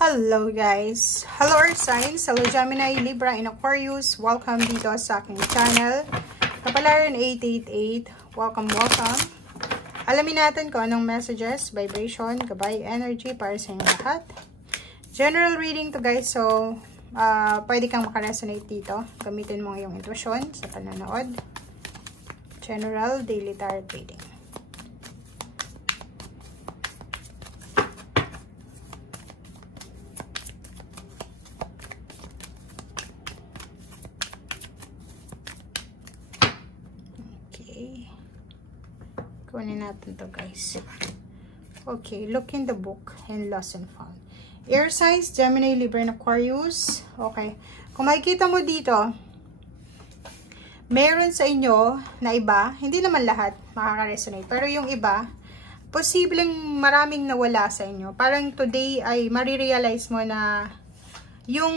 Hello guys! Hello Earth Signs! Hello Gemini, Libra, and Aquarius! Welcome dito sa aking channel. Kapalaran 888, welcome. Alamin natin kung anong messages, vibration, gabay, energy para sa inyong lahat. General reading to guys, so pwede kang makaresonate dito. Gamitin mo yung intuition sa panonood. General Daily Tarot Reading. Kunin natin to guys. Okay, look in the book and lesson found. Air signs, Gemini, Libra, and Aquarius. Okay. Kung makikita mo dito, meron sa inyo na iba, hindi naman lahat makaka-resonate, pero yung iba, posibleng maraming nawala sa inyo. Parang today ay marirealize mo na yung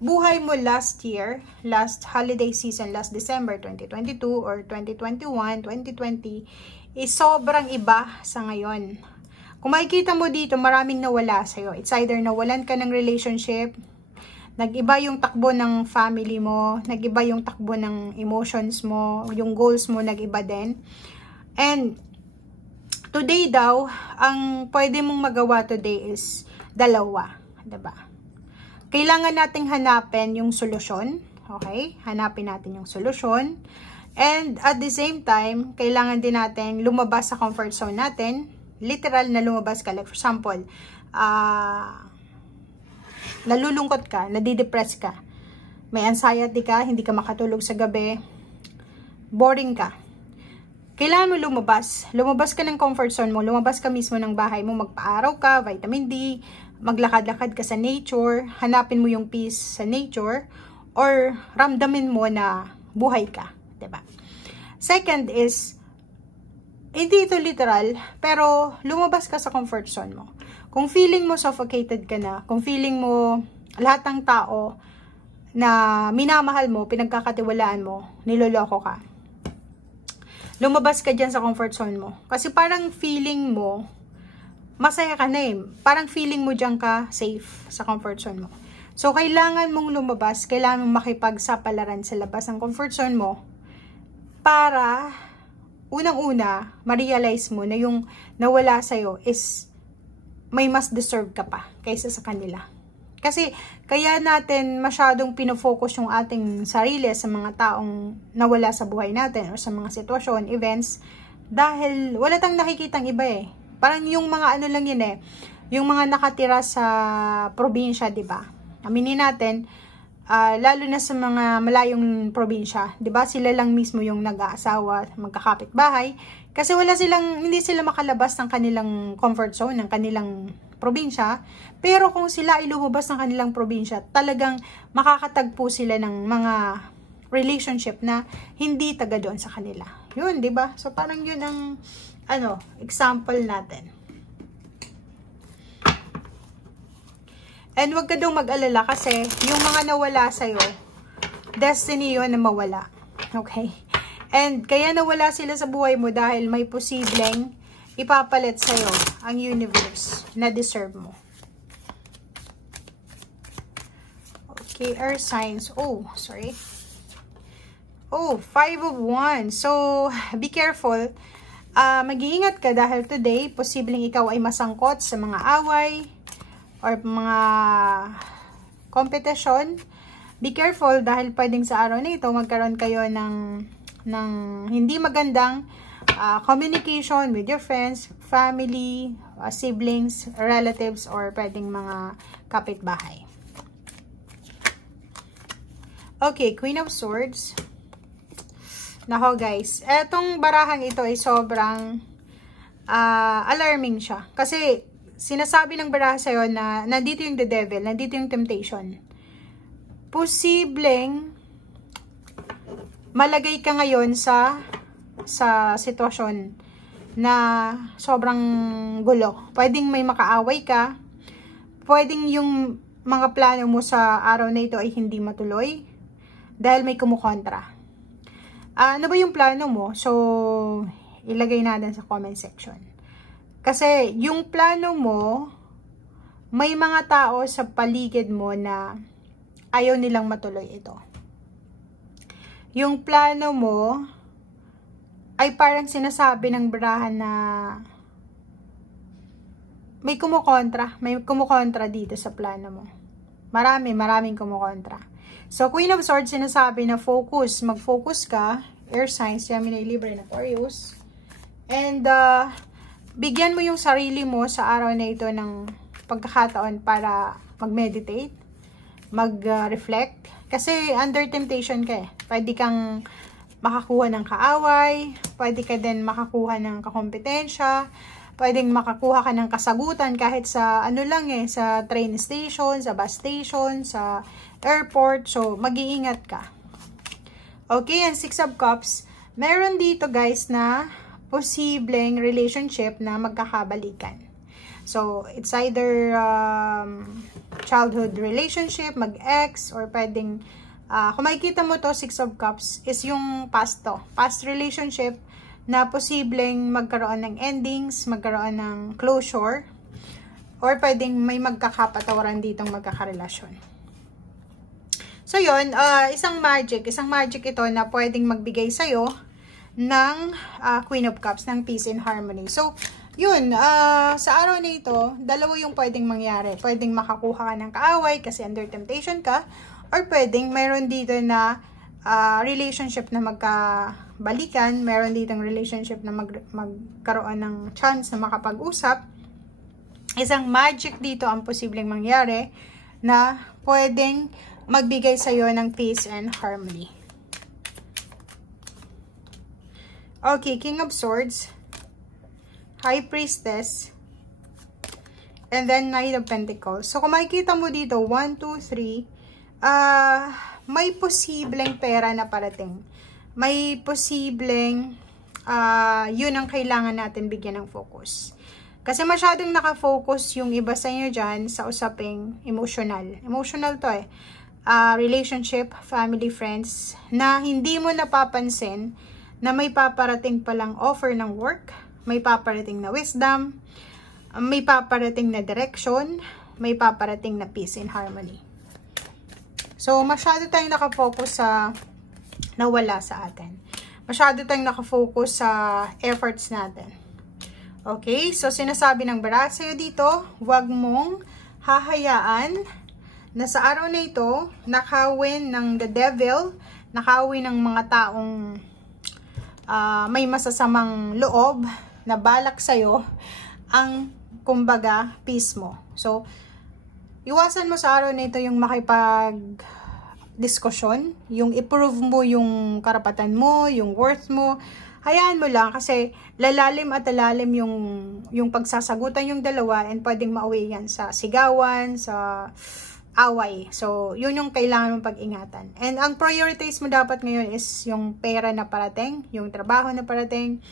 buhay mo last year, last holiday season, last December 2022 or 2021, 2020, is sobrang iba sa ngayon. Kung makikita mo dito, maraming nawala sa'yo. It's either nawalan ka ng relationship, nag-iba yung takbo ng family mo, nag-iba yung takbo ng emotions mo, yung goals mo nag-iba din. And today daw, ang pwede mong magawa today is dalawa, diba? Kailangan nating hanapin yung solusyon. Okay? Hanapin natin yung solusyon. And at the same time, kailangan din natin lumabas sa comfort zone natin. Literal na lumabas ka. Like for example, nalulungkot ka, nadidepress ka, may anxiety ka, hindi ka makatulog sa gabi, boring ka. Kailangan mo lumabas. Lumabas ka ng comfort zone mo. Lumabas ka mismo ng bahay mo. Magpa-araw ka, vitamin D, maglakad-lakad ka sa nature, hanapin mo yung peace sa nature, or ramdamin mo na buhay ka, diba? Second is, hindi ito literal, pero lumabas ka sa comfort zone mo. Kung feeling mo suffocated ka na, kung feeling mo lahat ng tao na minamahal mo, pinagkakatiwalaan mo, niloloko ka, lumabas ka dyan sa comfort zone mo. Kasi parang feeling mo, masaya ka na eh. Parang feeling mo dyan ka safe sa comfort zone mo. So, kailangan mong lumabas, kailangan mong makipagsapalaran sa labas ng comfort zone mo para, unang-una, ma-realize mo na yung nawala sa'yo is may mas deserve ka pa kaysa sa kanila. Kasi, kaya natin masyadong pinofocus yung ating sarili sa mga taong nawala sa buhay natin o sa mga sitwasyon, events, dahil wala tang nakikitang iba eh. Parang yung mga ano lang yun eh, yung mga nakatira sa probinsya, di ba? Aminin natin, lalo na sa mga malayong probinsya, di ba? Sila lang mismo yung nag-aasawa, magkakapit-bahay, kasi hindi sila makalabas ng kanilang comfort zone, ng kanilang probinsya. Pero kung sila ay lumabas ng kanilang probinsya, talagang makakatagpo sila ng mga relationship na hindi taga doon sa kanila. Yun, di ba? So parang yun ang example natin. And wag ka daw mag-alala kasi yung mga nawala sa'yo, destiny yun na mawala. Okay? And kaya nawala sila sa buhay mo dahil may posibleng ipapalit sa'yo ang universe na deserve mo. Okay, earth signs. Oh, sorry. Oh, 5 of Wands. So, be careful. Mag-iingat ka dahil today, posibleng ikaw ay masangkot sa mga away or mga competition. Be careful dahil pwedeng sa araw na ito magkaroon kayo ng hindi magandang communication with your friends, family, siblings, relatives, or pwedeng mga kapitbahay. Okay, Queen of Swords. Nako guys, etong barahang ito ay sobrang alarming siya. Kasi sinasabi ng baraha sa'yo na nandito yung the devil, nandito yung temptation. Posibleng malagay ka ngayon sa sitwasyon na sobrang gulo. Pwedeng may makaaway ka, pwedeng yung mga plano mo sa araw na ito ay hindi matuloy dahil may kumukontra. Ano ba yung plano mo? So, ilagay natin sa comment section. Kasi, yung plano mo, may mga tao sa paligid mo na ayaw nilang matuloy ito. Yung plano mo ay parang sinasabi ng barahan na may kumukontra dito sa plano mo. Maraming kumukontra. So, Queen of Swords, sinasabi na focus. Mag-focus ka. Air signs, Gemini, Libra, and Aquarius. And, bigyan mo yung sarili mo sa araw na ito ng pagkakataon para mag-meditate, mag-reflect. Kasi, under temptation ka eh. Pwede kang makakuha ng kaaway, pwede ka din makakuha ng kakompetensya, pwedeng makakuha ka ng kasagutan kahit sa ano lang eh, sa train station, sa bus station, sa airport. So, mag-iingat ka. Okay, and 6 of Cups. Meron dito guys na posibleng relationship na magkakabalikan. So, it's either childhood relationship, mag-ex, or pwedeng, kung makikita mo to, 6 of Cups, is yung past to. Past relationship na posibleng magkaroon ng endings, magkaroon ng closure, or pwedeng may magkakapatawaran ditong magkakarelasyon. So yun, isang magic ito na pwedeng magbigay sa'yo ng Queen of Cups, ng peace and harmony. So, yun, sa araw na ito, dalawa yung pwedeng mangyari. Pwedeng makakuha ka ng kaaway kasi under temptation ka, or pwedeng mayroon dito na relationship na magkabalikan, meron ditong relationship na magkaroon ng chance na makapag-usap. Isang magic dito ang posibleng mangyari na pwedeng magbigay sa'yo ng peace and harmony. Okay, King of Swords, High Priestess, and then Knight of Pentacles. So, kung makikita mo dito, 1, 2, 3, may posibleng pera na parating. May posibleng, yun ang kailangan natin bigyan ng focus. Kasi masyadong nakafocus yung iba sa inyo dyan sa usaping emotional. Emotional to eh. Relationship, family, friends, na hindi mo napapansin na may paparating palang offer ng work, may paparating na wisdom, may paparating na direction, may paparating na peace and harmony. So, masyado tayong nakafocus sa nawala sa atin. Masyado tayong nakafocus sa efforts natin. Okay? So, sinasabi ng baraha sa'yo dito, huwag mong hahayaan na sa araw na ito, nakawin ng the devil, nakawin ng mga taong may masasamang loob na balak sa'yo ang, kumbaga, peace mo. So, iwasan mo sa araw na ito yung makipag-diskusyon, yung i-prove mo yung karapatan mo, yung worth mo. Hayaan mo lang kasi lalalim at lalalim yung pagsasagutan yung dalawa and pwedeng mauwi yan sa sigawan, sa away. So, yun yung kailangan mong pag-ingatan. And ang priorities mo dapat ngayon is yung pera na parating, yung trabaho na parating,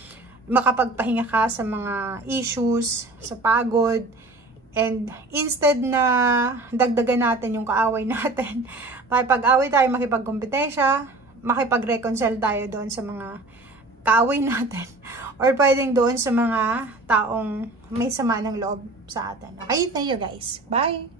makapagpahinga ka sa mga issues, sa pagod. And instead na dagdagan natin yung kaaway natin, makipag-away tayo, makipag-kompetensya, makipag-reconcile tayo doon sa mga kaaway natin. Or pwedeng doon sa mga taong may sama ng loob sa atin. Okay, thank you guys. Bye!